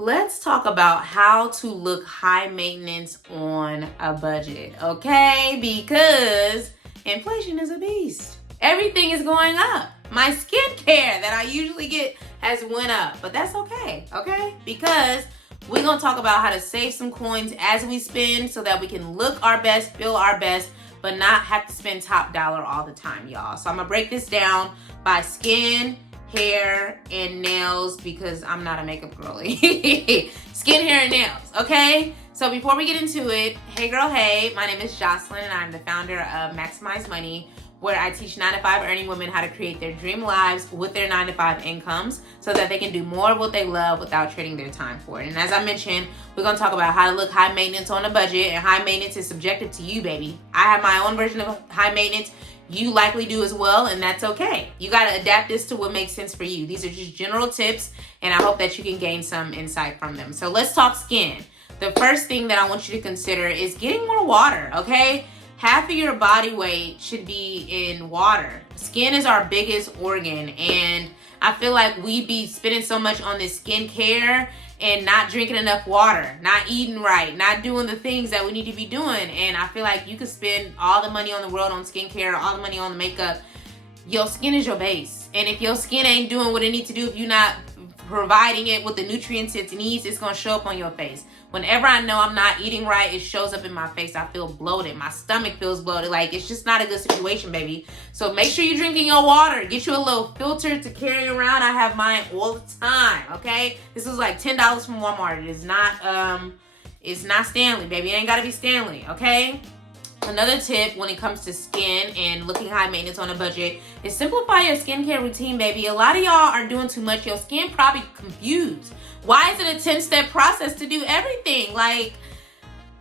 Let's talk about how to look high maintenance on a budget, okay? Because inflation is a beast. Everything is going up. My skincare that I usually get has went up, but that's okay? Because we're gonna talk about how to save some coins as we spend so that we can look our best, feel our best, but not have to spend top dollar all the time, y'all. So I'm gonna break this down by skin, hair, and nails because I'm not a makeup girly. Skin, hair, and nails, okay? So before we get into it, hey girl, hey, my name is Jocelyn and I'm the founder of Maximize Money, where I teach 9-to-5 earning women how to create their dream lives with their 9-to-5 incomes so that they can do more of what they love without trading their time for it. And as I mentioned, we're gonna talk about how to look high maintenance on a budget, and high maintenance is subjective to you, baby. I have my own version of high maintenance. You likely do as well, and that's okay. You gotta adapt this to what makes sense for you. These are just general tips, and I hope that you can gain some insight from them. So let's talk skin. The first thing that I want you to consider is getting more water, okay? Half of your body weight should be in water. Skin is our biggest organ, and I feel like we be spending so much on this skincare and not drinking enough water, not eating right, not doing the things that we need to be doing. And I feel like you could spend all the money on the world on skincare, all the money on the makeup. Your skin is your base. And if your skin ain't doing what it needs to do, if you're not providing it with the nutrients it needs, it's gonna show up on your face. Whenever I know I'm not eating right, it shows up in my face. I feel bloated. My stomach feels bloated. Like, it's just not a good situation, baby. So make sure you're drinking your water. Get you a little filter to carry around. I have mine all the time, okay? This is like $10 from Walmart. It's not Stanley, baby. It ain't gotta be Stanley, okay? Another tip when it comes to skin and looking high maintenance on a budget is simplify your skincare routine, baby. A lot of y'all are doing too much. Your skin probably confused. Why is it a 10-step process to do everything? Like,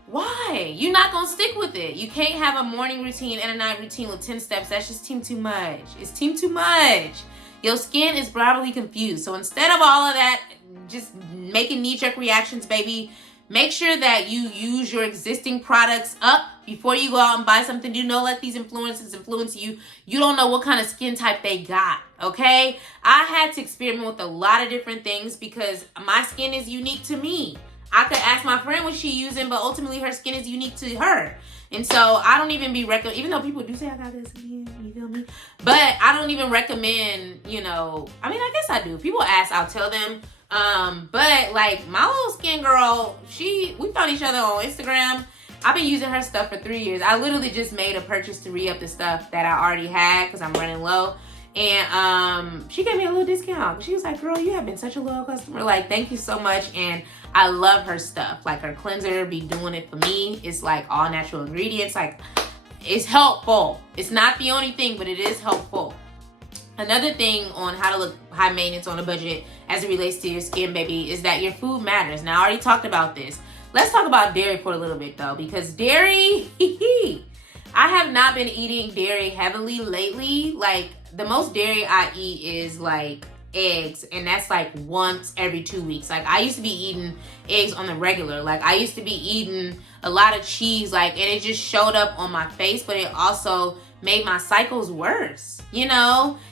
why? You're not gonna stick with it. You can't have a morning routine and a night routine with 10 steps. That's just too much. It's too much. Your skin is probably confused. So instead of all of that, just making knee-jerk reactions, baby, make sure that you use your existing products up before you go out and buy something. Do not let these influencers influence you. You don't know what kind of skin type they got, okay? I had to experiment with a lot of different things because my skin is unique to me. I could ask my friend what she's using, but ultimately her skin is unique to her. And so I don't even be even though people do say I got this skin, you feel me? But I don't even recommend, I mean, I guess I do. People ask, I'll tell them. But like my little skin girl, we found each other on Instagram. I've been using her stuff for 3 years. I literally just made a purchase to re-up the stuff that I already had because I'm running low. And she gave me a little discount. She was like, girl, you have been such a loyal customer. Like, thank you so much. And I love her stuff. Like, her cleanser be doing it for me. It's like all natural ingredients. Like, it's helpful. It's not the only thing, but it is helpful. Another thing on how to look high maintenance on a budget as it relates to your skin, baby, is that your food matters. Now, I already talked about this. Let's talk about dairy for a little bit, though, because dairy, I have not been eating dairy heavily lately. Like, the most dairy I eat is, like, eggs, and that's, like, once every 2 weeks. Like, I used to be eating eggs on the regular. Like, I used to be eating a lot of cheese, like, and it just showed up on my face, but it also made my cycles worse, And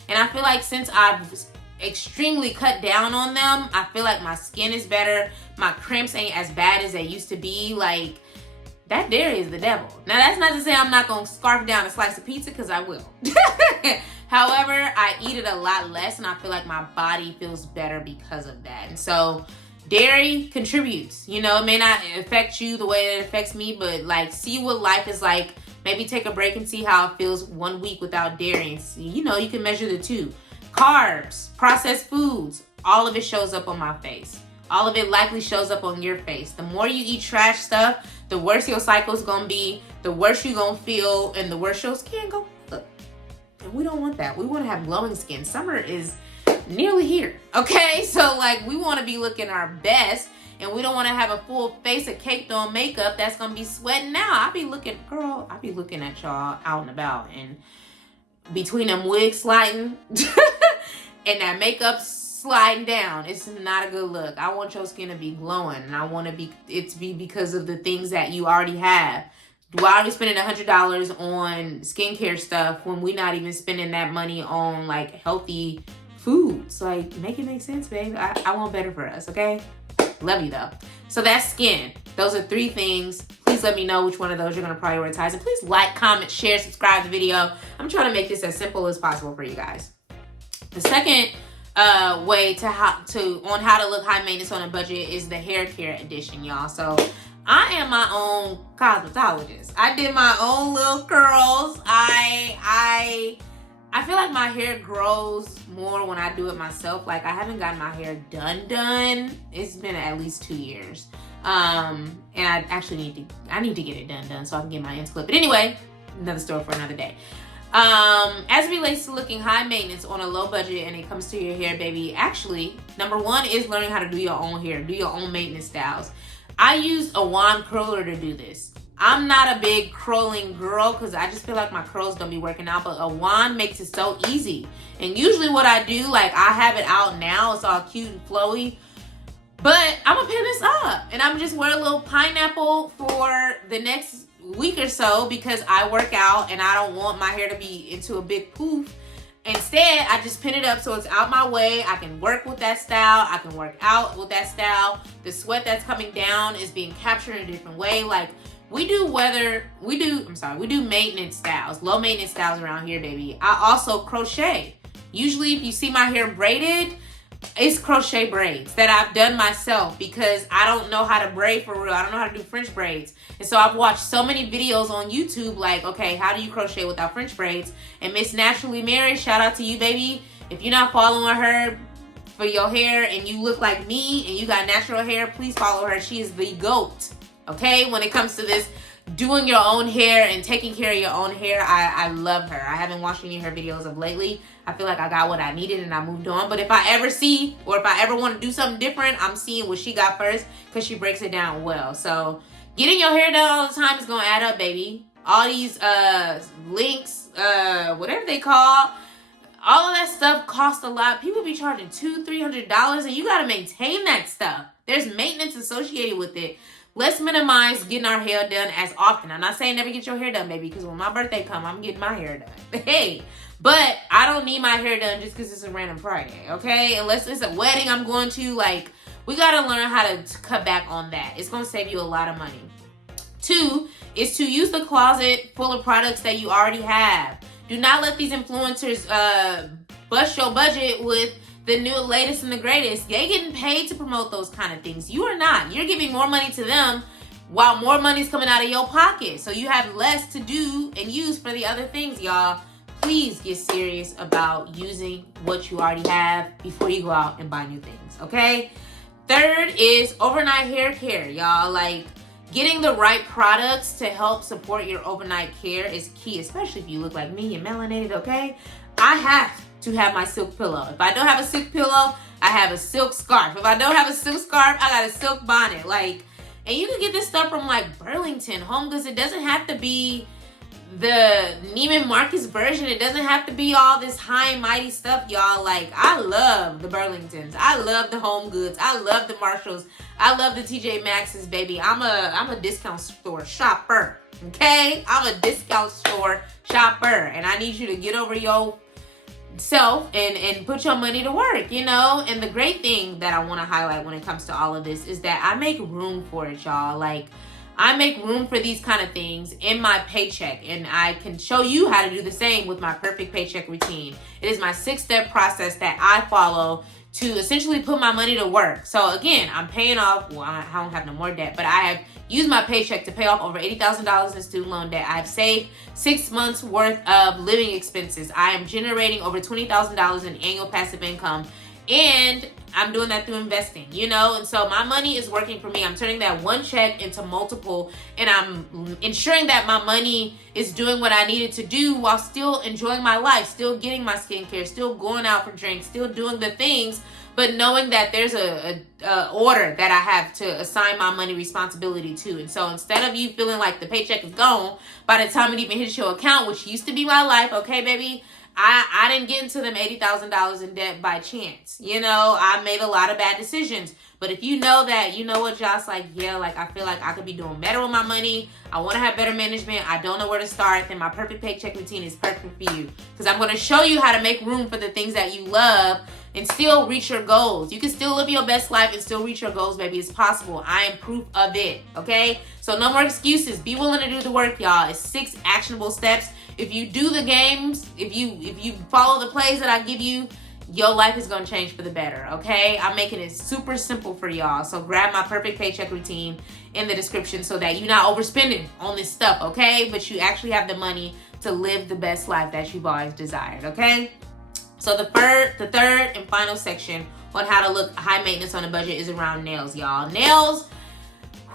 I feel like since I've extremely cut down on them, I feel like my skin is better. My cramps ain't as bad as they used to be. Like, that dairy is the devil. Now, that's not to say I'm not going to scarf down a slice of pizza, because I will. However, I eat it a lot less, and I feel like my body feels better because of that. And so dairy contributes. It may not affect you the way it affects me, but like, see what life is like. Maybe take a break and see how it feels 1 week without dairy. And see, you can measure the two. Carbs, processed foods, all of it shows up on my face. All of it likely shows up on your face. The more you eat trash stuff, the worse your cycle's gonna be, the worse you're gonna feel, and the worse your skin gonna look. And we don't want that. We wanna have glowing skin. Summer is nearly here, okay? So, like, we wanna be looking our best, and we don't wanna have a full face of caked on makeup that's gonna be sweating out. I be looking at y'all out and about, and between them wigs sliding and that makeup sliding down, it's not a good look. I want your skin to be glowing, and I want it to be because of the things that you already have. Why are we spending $100 on skincare stuff when we're not even spending that money on like healthy foods? Like, make it make sense, babe. I want better for us, okay? Love you though. So that's skin. Those are 3 things. Please let me know which one of those you're gonna prioritize. And please like, comment, share, subscribe to the video. I'm trying to make this as simple as possible for you guys. The second way on how to look high maintenance on a budget is the hair care edition, y'all. So I am my own cosmetologist. I did my own little curls. I feel like my hair grows more when I do it myself. Like, I haven't gotten my hair done. It's been at least 2 years. And I actually need to get it done so I can get my ends clipped. But anyway, another story for another day. As it relates to looking high maintenance on a low budget and it comes to your hair, baby, actually, number 1 is learning how to do your own hair, do your own maintenance styles. I use a wand curler to do this. I'm not a big curling girl because I just feel like my curls don't be working out, but a wand makes it so easy. And usually what I do, like, I have it out now, it's all cute and flowy, but I'm gonna pin this up and I'm just wear a little pineapple for the next week or so because I work out and I don't want my hair to be into a big poof. Instead, I just pin it up so it's out my way. I can work with that style. I can work out with that style. The sweat that's coming down is being captured in a different way. Like, we do maintenance styles, low maintenance styles around here, baby. I also crochet. Usually if you see my hair braided, it's crochet braids that I've done myself because I don't know how to braid for real. I don't know how to do French braids. And so I've watched so many videos on YouTube like, okay, how do you crochet without French braids? And Miss Naturally Mary, shout out to you, baby. If you're not following her for your hair and you look like me and you got natural hair, please follow her. She is the GOAT, okay? When it comes to this, doing your own hair and taking care of your own hair, I love her. I haven't watched any of her videos of lately. I feel like I got what I needed and I moved on. But if I ever see, or if I ever want to do something different, I'm seeing what she got first because she breaks it down well. So getting your hair done all the time is going to add up, baby. All these links, whatever they call, all of that stuff costs a lot. People be charging $200-$300 and you got to maintain that stuff. There's maintenance associated with it. Let's minimize getting our hair done as often. I'm not saying never get your hair done, baby, because when my birthday comes, I'm getting my hair done. Hey, but I don't need my hair done just because it's a random Friday, okay? Unless it's a wedding I'm going to, like, we got to learn how to cut back on that. It's going to save you a lot of money. 2 is to use the closet full of products that you already have. Do not let these influencers bust your budget with the new latest and the greatest. They getting paid to promote those kind of things. You are not. You're giving more money to them while more money's coming out of your pocket. So you have less to do and use for the other things, y'all. Please get serious about using what you already have before you go out and buy new things, okay? 3rd is overnight hair care, y'all. Like, getting the right products to help support your overnight care is key, especially if you look like me and melanated, okay? I have to have my silk pillow. If I don't have a silk pillow, I have a silk scarf. If I don't have a silk scarf, I got a silk bonnet. Like, and you can get this stuff from like Burlington, Home Goods. It doesn't have to be the Neiman Marcus version. It doesn't have to be all this high and mighty stuff, y'all. Like, I love the Burlingtons. I love the Home Goods. I love the Marshalls. I love the TJ Maxx's, baby. I'm a discount store shopper, okay? I'm a discount store shopper, and I need you to get over your self and put your money to work, you know? And the great thing that I want to highlight when it comes to all of this is that I make room for it, y'all. Like, I make room for these kind of things in my paycheck, and I can show you how to do the same with my perfect paycheck routine. It is my 6-step process that I follow to essentially put my money to work. So again, I'm paying off, well, I don't have no more debt, but I have used my paycheck to pay off over $80,000 in student loan debt. I've saved 6 months worth of living expenses. I am generating over $20,000 in annual passive income. And I'm doing that through investing, you know? And so my money is working for me. I'm turning that one check into multiple, and I'm ensuring that my money is doing what I needed to do while still enjoying my life, still getting my skincare, still going out for drinks, still doing the things, but knowing that there's a order that I have to assign my money responsibility to. And so instead of you feeling like the paycheck is gone by the time it even hits your account, which used to be my life, okay, baby? I didn't get into them $80,000 in debt by chance. You know, I made a lot of bad decisions. But if you know that, you know what, Josh, like, yeah, like, I feel like I could be doing better with my money. I want to have better management. I don't know where to start. Then my perfect paycheck routine is perfect for you. Because I'm going to show you how to make room for the things that you love and still reach your goals. You can still live your best life and still reach your goals, baby. It's possible. I am proof of it, okay? So no more excuses. Be willing to do the work, y'all. It's 6 actionable steps. If you do the games, if you follow the plays that I give you, your life is going to change for the better, okay? I'm making it super simple for y'all. So grab my perfect paycheck routine in the description so that you're not overspending on this stuff, okay? But you actually have the money to live the best life that you've always desired, okay? So the third and final section on how to look high maintenance on a budget is around nails, y'all. Nails,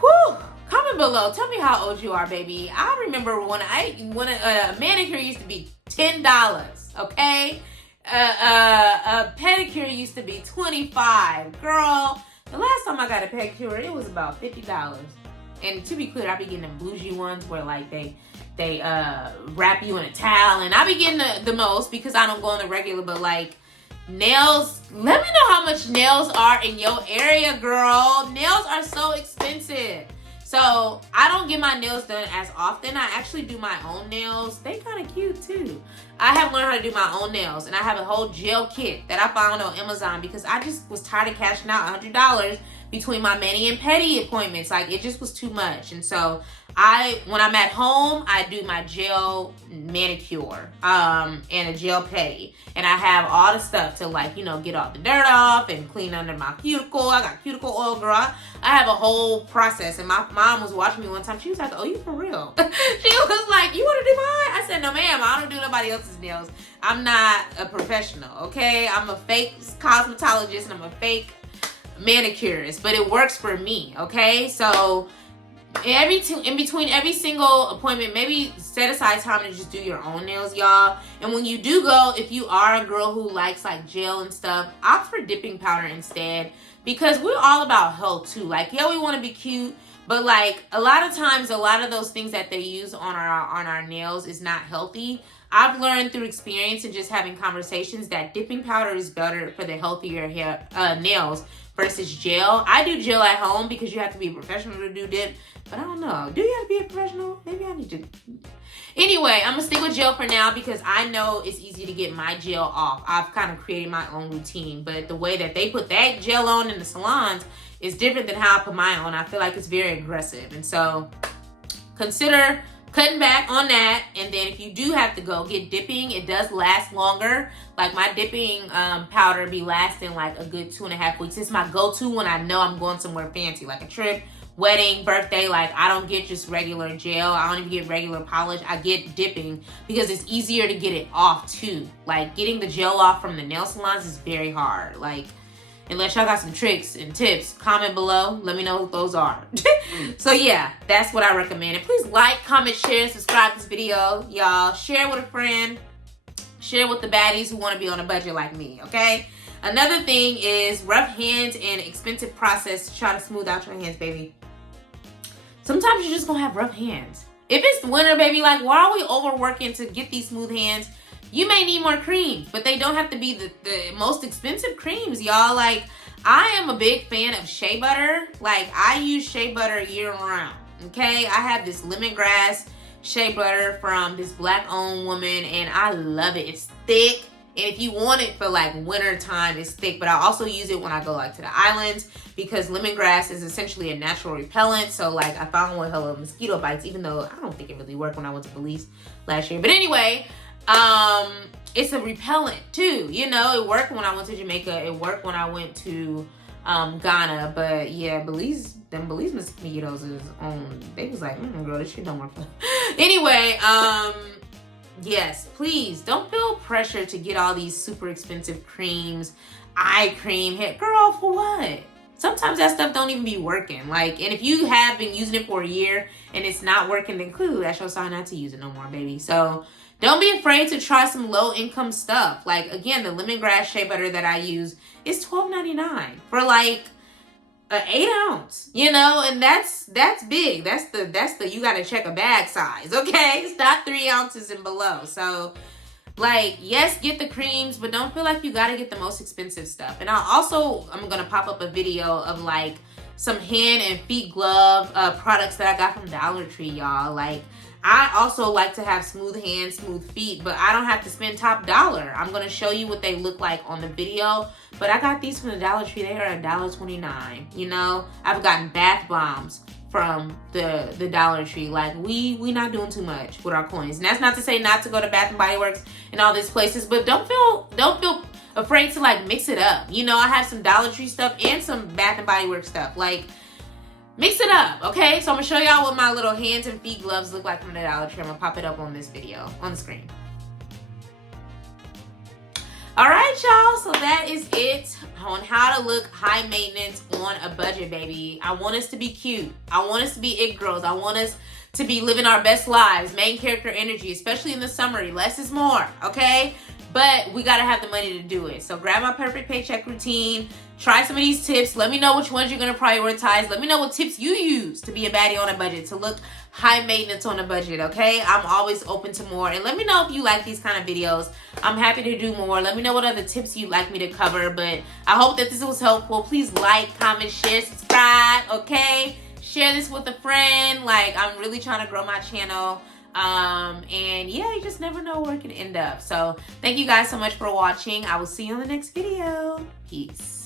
whew. Comment below. Tell me how old you are, baby. I remember when a manicure used to be $10, okay? A pedicure used to be $25. Girl, the last time I got a pedicure, it was about $50. And to be clear, I be getting them bougie ones where like they wrap you in a towel, and I be getting the most because I don't go on the regular. But like nails, let me know how much nails are in your area, girl. Nails are so expensive. So I don't get my nails done as often. I actually do my own nails. They kind of cute too. I have learned how to do my own nails, and I have a whole gel kit that I found on Amazon because I just was tired of cashing out $100 between my mani and pedi appointments. Like, it just was too much. And so when I'm at home, I do my gel manicure and a gel pedi. And I have all the stuff to, like, you know, get all the dirt off and clean under my cuticle. I got cuticle oil, girl. I have a whole process. And my mom was watching me one time. She was like, oh, you for real? She was like, you want to do mine? I said, no, ma'am. I don't do nobody else's nails. I'm not a professional, okay? I'm a fake cosmetologist and I'm a fake manicurist, but it works for me, okay? So in between every single appointment, maybe set aside time to just do your own nails, y'all. And when you do go, if you are a girl who likes like gel and stuff, opt for dipping powder instead, because we're all about health too. Like, yeah, we want to be cute, but like a lot of times, a lot of those things that they use on our nails is not healthy. I've learned through experience and just having conversations that dipping powder is better for the healthier hair, nails versus gel. I do gel at home because you have to be a professional to do dip, but I don't know. Do you have to be a professional? Maybe I need to. Anyway, I'm going to stick with gel for now because I know it's easy to get my gel off. I've kind of created my own routine, but the way that they put that gel on in the salons is different than how I put mine on. I feel like it's very aggressive. And so consider cutting back on that. And then if you do have to go get dipping, it does last longer. Like my dipping powder be lasting like a good 2.5 weeks. It's my go-to when I know I'm going somewhere fancy, like a trip, wedding, birthday. Like, I don't get just regular gel. I don't even get regular polish. I get dipping because it's easier to get it off too. Like, getting the gel off from the nail salons is very hard. Like, unless y'all got some tricks and tips, comment below. Let me know what those are. So yeah, that's what I recommend. And please like, comment, share, subscribe to this video. Y'all share with a friend. Share with the baddies who want to be on a budget like me, okay? Another thing is rough hands and expensive process to try to smooth out your hands, baby. Sometimes you're just going to have rough hands. If it's winter, baby, like, why are we overworking to get these smooth hands? You may need more creams, but they don't have to be the most expensive creams, y'all. Like, I am a big fan of shea butter. Like, I use shea butter year round, okay? I have this lemongrass shea butter from this black-owned woman, and I love it. It's thick, and if you want it for, like, winter time, it's thick. But I also use it when I go, like, to the islands, because lemongrass is essentially a natural repellent. So, like, I found one with mosquito bites, even though I don't think it really worked when I went to Belize last year. But anyway, it's a repellent too, you know. It worked when I went to Jamaica. It worked when I went to Ghana. But yeah, Belize mosquitoes is on. They was like, girl, this shit don't work. Anyway, yes, please don't feel pressure to get all these super expensive creams, eye cream, hair. Girl, for what? Sometimes that stuff don't even be working. Like, and if you have been using it for a year and it's not working, then clearly that's your sign not to use it no more, baby. So don't be afraid to try some low-income stuff. Like, again, the lemongrass shea butter that I use is $12.99 for like an 8 ounce, you know, and that's big. That's the you gotta check a bag size, okay? It's not 3 ounces and below. So, like, yes, get the creams, but don't feel like you gotta get the most expensive stuff. And I'm gonna pop up a video of like some hand and feet glove products that I got from Dollar Tree, y'all. Like, I also like to have smooth hands, smooth feet, but I don't have to spend top dollar. I'm going to show you what they look like on the video, but I got these from the Dollar Tree. They are $1.29. You know, I've gotten bath bombs from the Dollar Tree. Like, we not doing too much with our coins. And that's not to say not to go to Bath and Body Works and all these places, but don't feel afraid to like mix it up. You know, I have some Dollar Tree stuff and some Bath and Body Works stuff. Like, mix it up, okay? So I'm gonna show y'all what my little hands and feet gloves look like from the Dollar Tree. I'm gonna pop it up on this video, on the screen. All right, y'all, so that is it on how to look high maintenance on a budget, baby. I want us to be cute. I want us to be it girls. I want us to be living our best lives, main character energy, especially in the summer. Less is more, okay? But we gotta have the money to do it. So grab my perfect paycheck routine. Try some of these tips. Let me know which ones you're gonna prioritize. Let me know what tips you use to be a baddie on a budget, to look high maintenance on a budget, okay? I'm always open to more. And let me know if you like these kind of videos. I'm happy to do more. Let me know what other tips you'd like me to cover. But I hope that this was helpful. Please like, comment, share, subscribe, okay? Share this with a friend. Like, I'm really trying to grow my channel. And yeah, you just never know where it can end up. So thank you guys so much for watching. I will see you on the next video. Peace.